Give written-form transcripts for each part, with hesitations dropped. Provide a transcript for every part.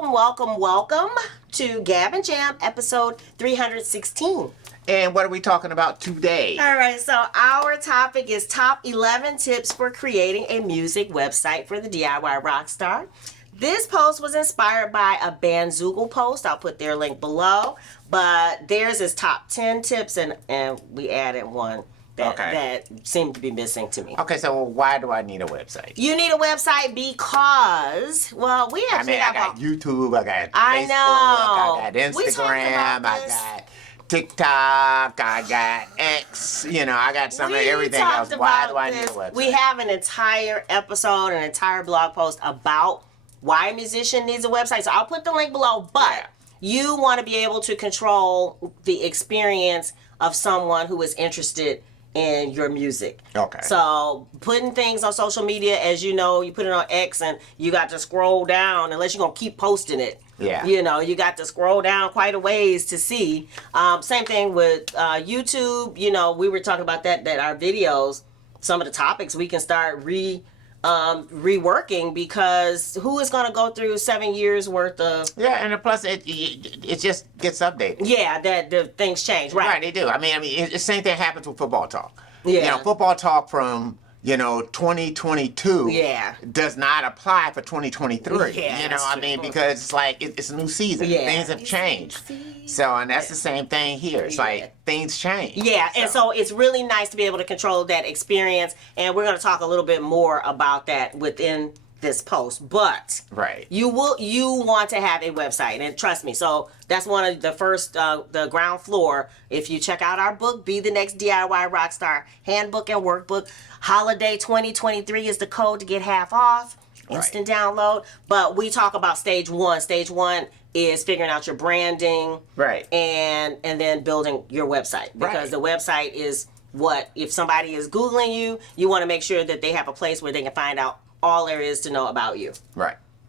welcome to Gab and Jam, episode 316. And what are we talking about today? All right, so our topic is top 11 tips for creating a music website for the DIY Rockstar. This post was inspired by a bandzoogle post. I'll put their link below. But theirs is top 10 tips, and we added one that seemed to be missing to me. Okay, so why do I need a website? You need a website because, well, we actually I got YouTube, I got Facebook, I know. I got Instagram, I got TikTok, I got X, I got some of everything else. Why do I need a website? We have an entire episode, an entire blog post about why a musician needs a website. So I'll put the link below, but you want to be able to control the experience of someone who is interested in your music. Okay. So putting things on social media, as you know, you put it on X and you got to scroll down unless you're going to keep posting it. Yeah. You got to scroll down quite a ways to see. Same thing with YouTube. We were talking about that our videos, some of the topics we can start reworking, because who is going to go through 7 years worth of... Yeah, and plus it just gets updated. Yeah, that the things change, right? Right, they do. It's the same thing happens with football talk. Yeah. Football talk from 2022 does not apply for 2023. Yeah, because it's like it's a new season. Yeah. Things have changed. So, and that's the same thing here. It's like things change. Yeah, and so it's really nice to be able to control that experience, and we're going to talk a little bit more about that within this post. But you want to have a website, and trust me, so that's one of the first the ground floor. If you check out our book, Be the Next DIY Rockstar Handbook and Workbook, Holiday 2023 is the code to get half off, instant download. But we talk about stage one. Stage one is figuring out your branding, and then building your website, because the website is what, if somebody is Googling you want to make sure that they have a place where they can find out all there is to know about you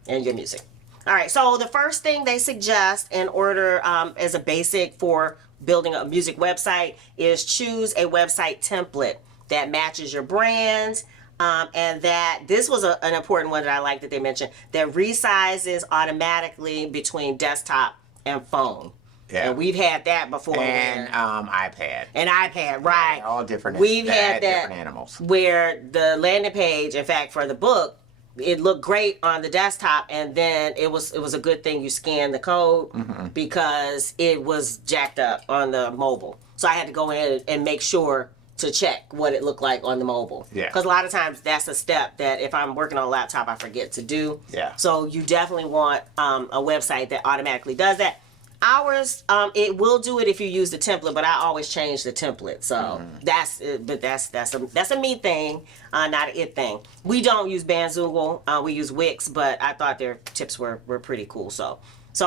and your music. All right, so the first thing they suggest in order as a basic for building a music website is choose a website template that matches your brand, and that this was an important one that I like that they mentioned, that resizes automatically between desktop and phone. Yeah. And we've had that before. And iPad. And iPad, right. Yeah, all different. We've had that different animals. Where the landing page, in fact, for the book, it looked great on the desktop, and then it was a good thing you scanned the code because it was jacked up on the mobile. So I had to go in and make sure to check what it looked like on the mobile. Yeah. Because a lot of times that's a step that if I'm working on a laptop, I forget to do. Yeah. So you definitely want a website that automatically does that. Ours, it will do it if you use the template, but I always change the template. So that's a me thing, not an it thing. We don't use bandzoogle, we use Wix, but I thought their tips were pretty cool. So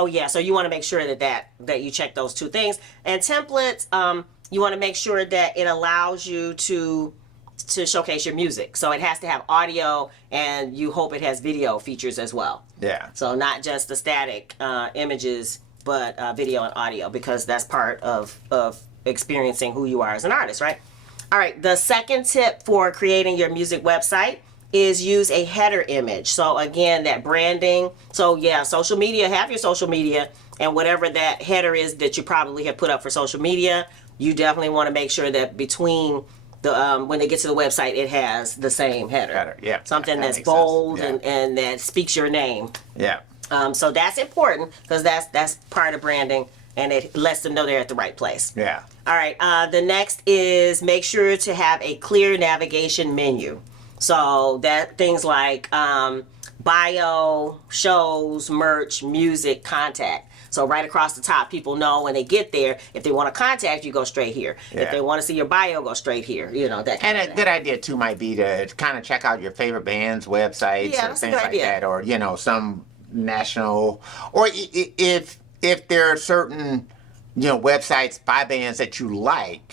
you want to make sure that you check those two things. And templates, you want to make sure that it allows you to showcase your music. So it has to have audio, and you hope it has video features as well. Yeah. So not just the static images, but video and audio, because that's part of experiencing who you are as an artist, right? All right, the second tip for creating your music website is use a header image. So again, that branding. So social media, have your social media, and whatever that header is that you probably have put up for social media, you definitely want to make sure that between the when they get to the website, it has the same header. Something that's bold and that speaks your name. Yeah. So that's important, because that's part of branding, and it lets them know they're at the right place. Yeah. All right. The next is make sure to have a clear navigation menu. So that things like bio, shows, merch, music, contact. So right across the top, people know when they get there, if they want to contact you, go straight here. Yeah. If they want to see your bio, go straight here. That kind of thing. Good idea too might be to kind of check out your favorite band's websites and things like that, or some national, or if there are certain websites by bands that you like,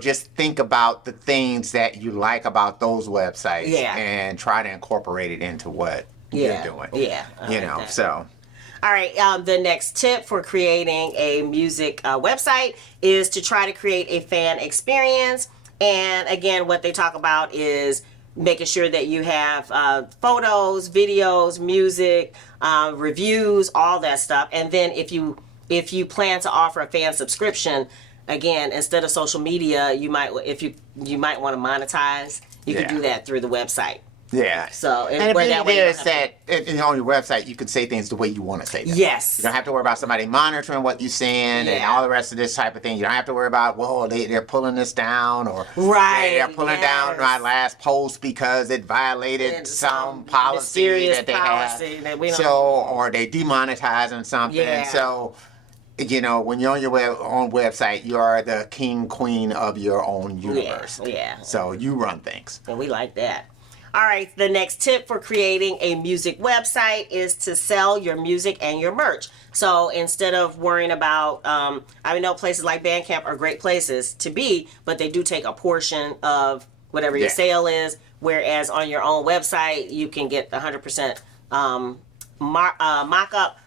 just think about the things that you like about those websites and try to incorporate it into what you're doing. Yeah. So. All right, the next tip for creating a music website is to try to create a fan experience. And again, what they talk about is making sure that you have photos, videos, music, reviews, all that stuff. And then if you plan to offer a fan subscription, again, instead of social media, you might want to monetize. You can do that through the website. Yeah. So, and the beauty there is that on your website, you can say things the way you want to say them. Yes. You don't have to worry about somebody monitoring what you're saying and all the rest of this type of thing. You don't have to worry about, well, they're pulling this down or they're pulling down my last post because it violated some policy that they have. Or they demonetizing something. Yeah. So, when you're on your own website, you are the king, queen of your own universe. Yeah. So you run things. And we like that. All right, the next tip for creating a music website is to sell your music and your merch. So instead of worrying about, I know places like Bandcamp are great places to be, but they do take a portion of whatever your sale is, whereas on your own website, you can get 100% mock-up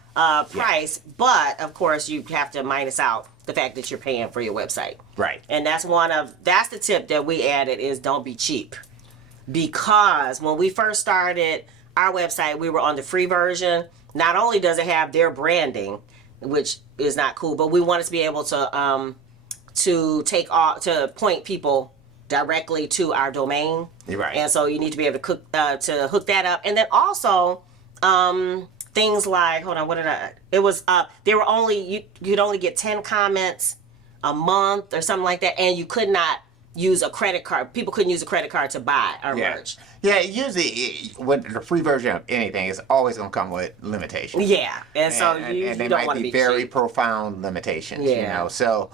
price, but of course you have to minus out the fact that you're paying for your website. Right. And that's the tip that we added is don't be cheap. Because when we first started our website, we were on the free version. Not only does it have their branding, which is not cool, but we wanted to be able to point people directly to our domain. Right. And so you need to be able to hook that up. And then also things like, hold on, what did I? It was there were only you'd only get 10 comments a month or something like that, and you could not use a credit card. People couldn't use a credit card to buy our merch. Yeah, usually with the free version of anything, it's always going to come with limitations. Yeah, and so you they don't might want to be be very cheap. profound limitations. Yeah. So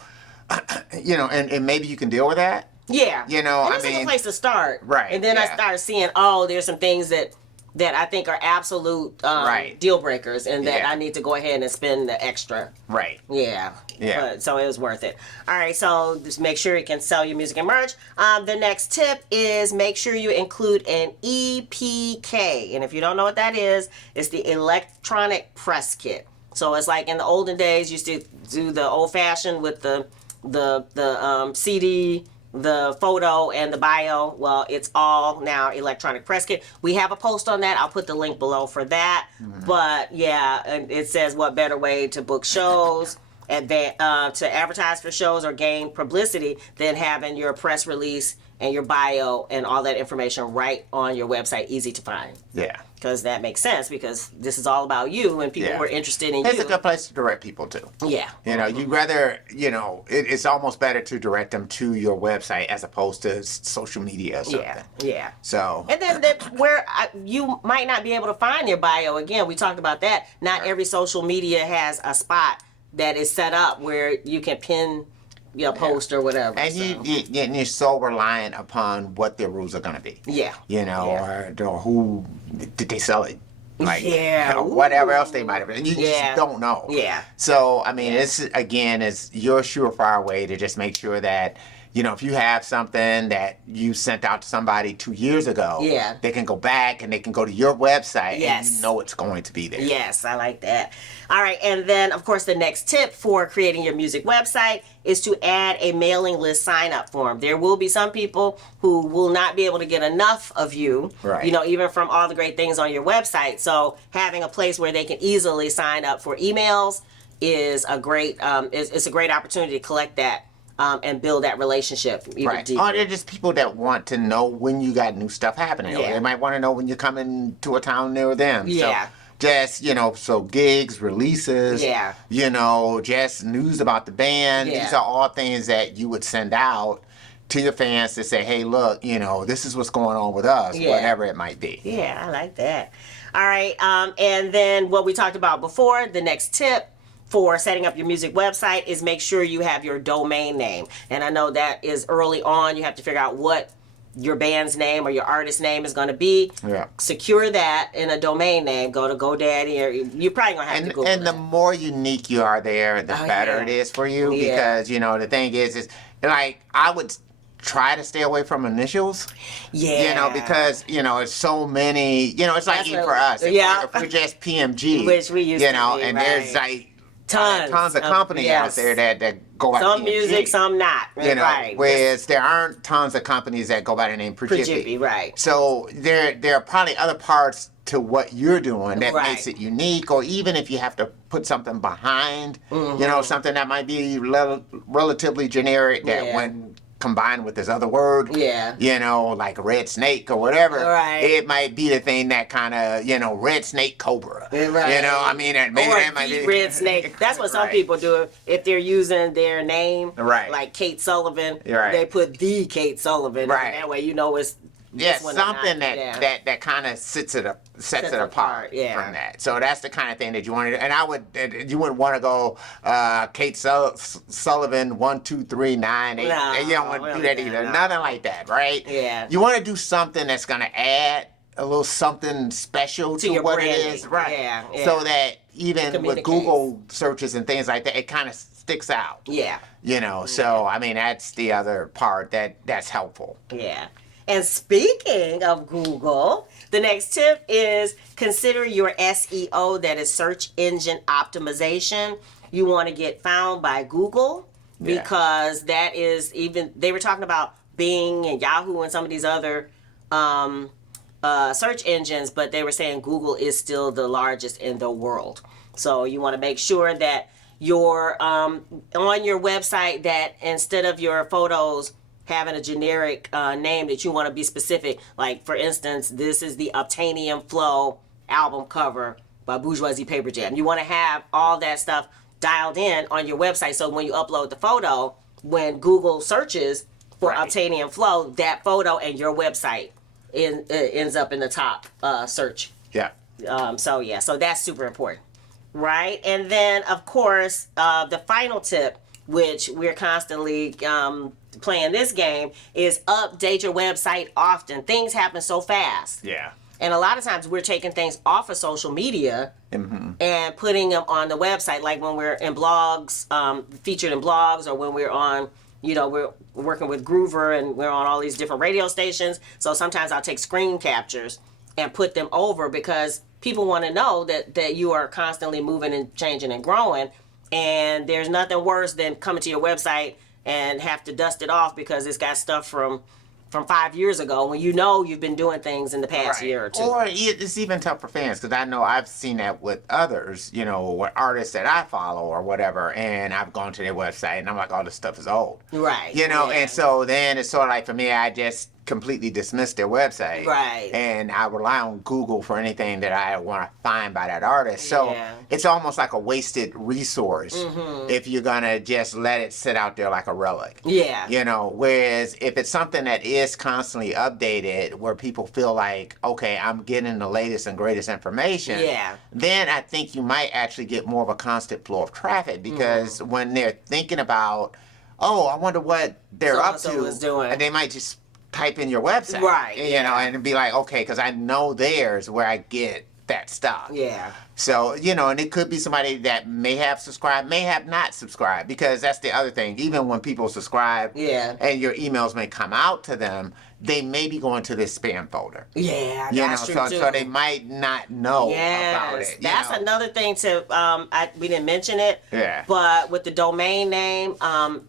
and maybe you can deal with that. Yeah, and this is a place to start. Right. And then I started seeing, there's some things that I think are absolute deal breakers, and that I need to go ahead and spend the extra. Right. Yeah. But, so it was worth it. All right, so just make sure you can sell your music and merch. The next tip is make sure you include an EPK. And if you don't know what that is, it's the electronic press kit. So it's like in the olden days, you used to do the old-fashioned with the CD, the photo, and the bio. Well, it's all now electronic press kit. We have a post on that. I'll put the link below for that. But yeah, it says what better way to book shows, to advertise for shows or gain publicity than having your press release and your bio and all that information right on your website, easy to find. Yeah. Because that makes sense, because this is all about you and people who are interested in you. It's a good place to direct people to. Yeah. You'd rather, it's almost better to direct them to your website as opposed to social media or something. Yeah. So. And then where you might not be able to find your bio. Again, we talked about that. Not every social media has a spot that is set up where you can pin your post or whatever. And you're so reliant upon what their rules are going to be. Yeah. Or who did they sell it? Like, Ooh. whatever else they might have been. You just don't know. Yeah. So, I mean, it's your surefire way to just make sure that, if you have something that you sent out to somebody 2 years ago, they can go back and they can go to your website and you know it's going to be there. Yes, I like that. All right, and then, of course, the next tip for creating your music website is to add a mailing list sign-up form. There will be some people who will not be able to get enough of you, even from all the great things on your website. So having a place where they can easily sign up for emails is a great it's a great opportunity to collect that. And build that relationship even deeper. Or they're just people that want to know when you got new stuff happening. Or they might want to know when you're coming to a town near them. Yeah. So just, so gigs, releases, just news about the band. Yeah. These are all things that you would send out to your fans to say, hey, look, this is what's going on with us, whatever it might be. Yeah, I like that. All right. And then what we talked about before, the next tip for setting up your music website is make sure you have your domain name. And I know that is early on. You have to figure out what your band's name or your artist name is going to be. Yeah. Secure that in a domain name. Go to GoDaddy, or you're probably going to have to Google And the more unique you are there, the better it is for you. Because, the thing is like, I would try to stay away from initials. Yeah. Because, it's so many, it's like even for us. If we're just PMG. Which we used to be, and there's like tons of companies out there that go by some PMG. music, some not. You know, right. whereas there aren't tons of companies that go by the name Prejippie. Right. So there are probably other parts to what you're doing that makes it unique, or even if you have to put something behind, you know, something that might be relatively generic that when combined with this other word, you know, like red snake or whatever, it might be the thing that kind of, you know, red snake cobra. You know, I mean, maybe that might be red snake. That's what some people do if they're using their name, like Kate Sullivan. They put the Kate Sullivan. And that way, you know, it's something that kind of sets it apart from that. So that's the kind of thing that you want to do. And you wouldn't want to go Kate Sullivan 1239. And you don't want to do that either. No. Nothing like that, right? Yeah. You want to do something that's going to add a little something special to what branding. It is, right? So that even with Google searches and things like that, it kind of sticks out. You know. So I mean, that's the other part that's helpful. And speaking of Google, the next tip is consider your SEO, that is search engine optimization. You want to get found by Google because that is they were talking about Bing and Yahoo and some of these other search engines, but they were saying Google is still the largest in the world. So you want to make sure that you're on your website, that instead of your photos having a generic name, that you want to be specific. Like, for instance, this is the Obtanium Flow album cover by Bourgeoisie Paper Jam. You want to have all that stuff dialed in on your website, so when you upload the photo, when Google searches for Obtanium Flow, that photo and your website ends up in the top search. So that's super important. Right? And then, of course, the final tip, which we're constantly playing this game, is update your website often. Things happen so fast. And a lot of times we're taking things off of social media and putting them on the website, like when we're in blogs, featured in blogs, or when we're on, you know, we're working with Groover and we're on all these different radio stations. So sometimes I'll take screen captures and put them over, because people want to know that you are constantly moving and changing and growing. And there's nothing worse than coming to your website and have to dust it off because it's got stuff from 5 years ago, when you know you've been doing things in the past year or two. Or it's even tough for fans, because I know I've seen that with others, you know, with artists that I follow or whatever, and I've gone to their website and I'm like, all this stuff is old. You know, and so then it's sort of like, for me, I just completely dismiss their website. And I rely on Google for anything that I want to find by that artist. So it's almost like a wasted resource if you're going to just let it sit out there like a relic. You know, whereas if it's something that is constantly updated, where people feel like, okay, I'm getting the latest and greatest information, then I think you might actually get more of a constant flow of traffic, because when they're thinking about, oh, I wonder what they're up to, and they might just type in your website, you know, and be like, okay, because I know there's where I get that stuff. So, you know, and it could be somebody that may have subscribed, may have not subscribed, because that's the other thing. Even when people subscribe and your emails may come out to them, they may be going to this spam folder. That's true too. So they might not know about it. That's another thing to, we didn't mention it, but with the domain name,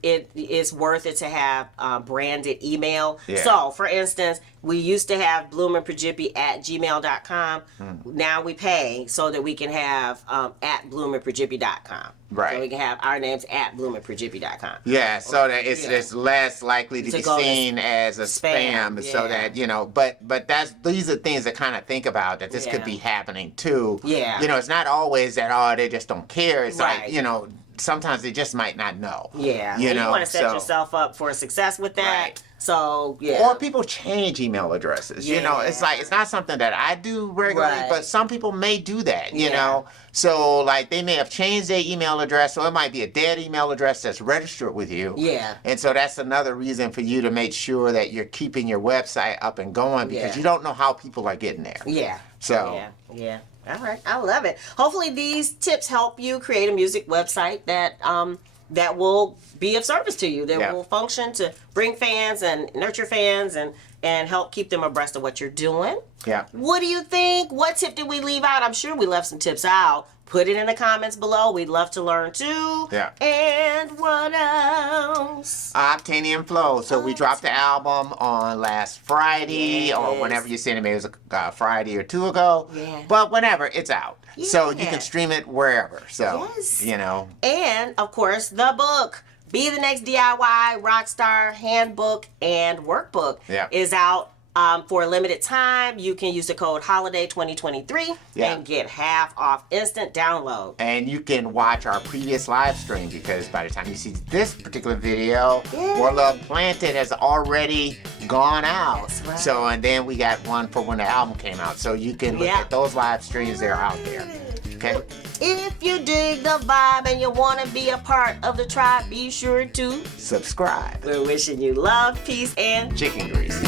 it is worth it to have branded email. So, for instance, we used to have bloomingprejippie@gmail.com. Now we pay so that we can have at bloomingprejippie.com. So we can have our names at bloomingprejippie.com. So that it's less likely to be seen as a spam. So that, you know, but these are things to kind of think about, that this could be happening too. You know, it's not always that, oh, they just don't care. It's like, you know, sometimes they just might not know. You know, you want to set yourself up for success with that. So, Or people change email addresses. You know, it's like, it's not something that I do regularly, but some people may do that, you know. So, like, they may have changed their email address, or it might be a dead email address that's registered with you. And so that's another reason for you to make sure that you're keeping your website up and going, because you don't know how people are getting there. So. All right. I love it. Hopefully these tips help you create a music website that that will be of service to you, that will function to bring fans and nurture fans and help keep them abreast of what you're doing. What do you think? What tip did we leave out? I'm sure we left some tips out, Put it in the comments below. We'd love to learn too. Yeah. And what else? Obtanium Flow. So we dropped the album on last Friday or whenever you seen it. Maybe it was a Friday or two ago. Yeah. But whenever, it's out. Yeah. So you can stream it wherever. So, Yes. you know. And, of course, the book, Be the Next DIY Rockstar Handbook and Workbook is out. For a limited time, you can use the code HOLIDAY2023 and get half off instant download. And you can watch our previous live stream because by the time you see this particular video, More Love Planted has already gone out. That's right. So, and then we got one for when the album came out. So you can look at those live streams. They're out there. Okay? If you dig the vibe and you want to be a part of the tribe, be sure to subscribe. We're wishing you love, peace, and chicken grease.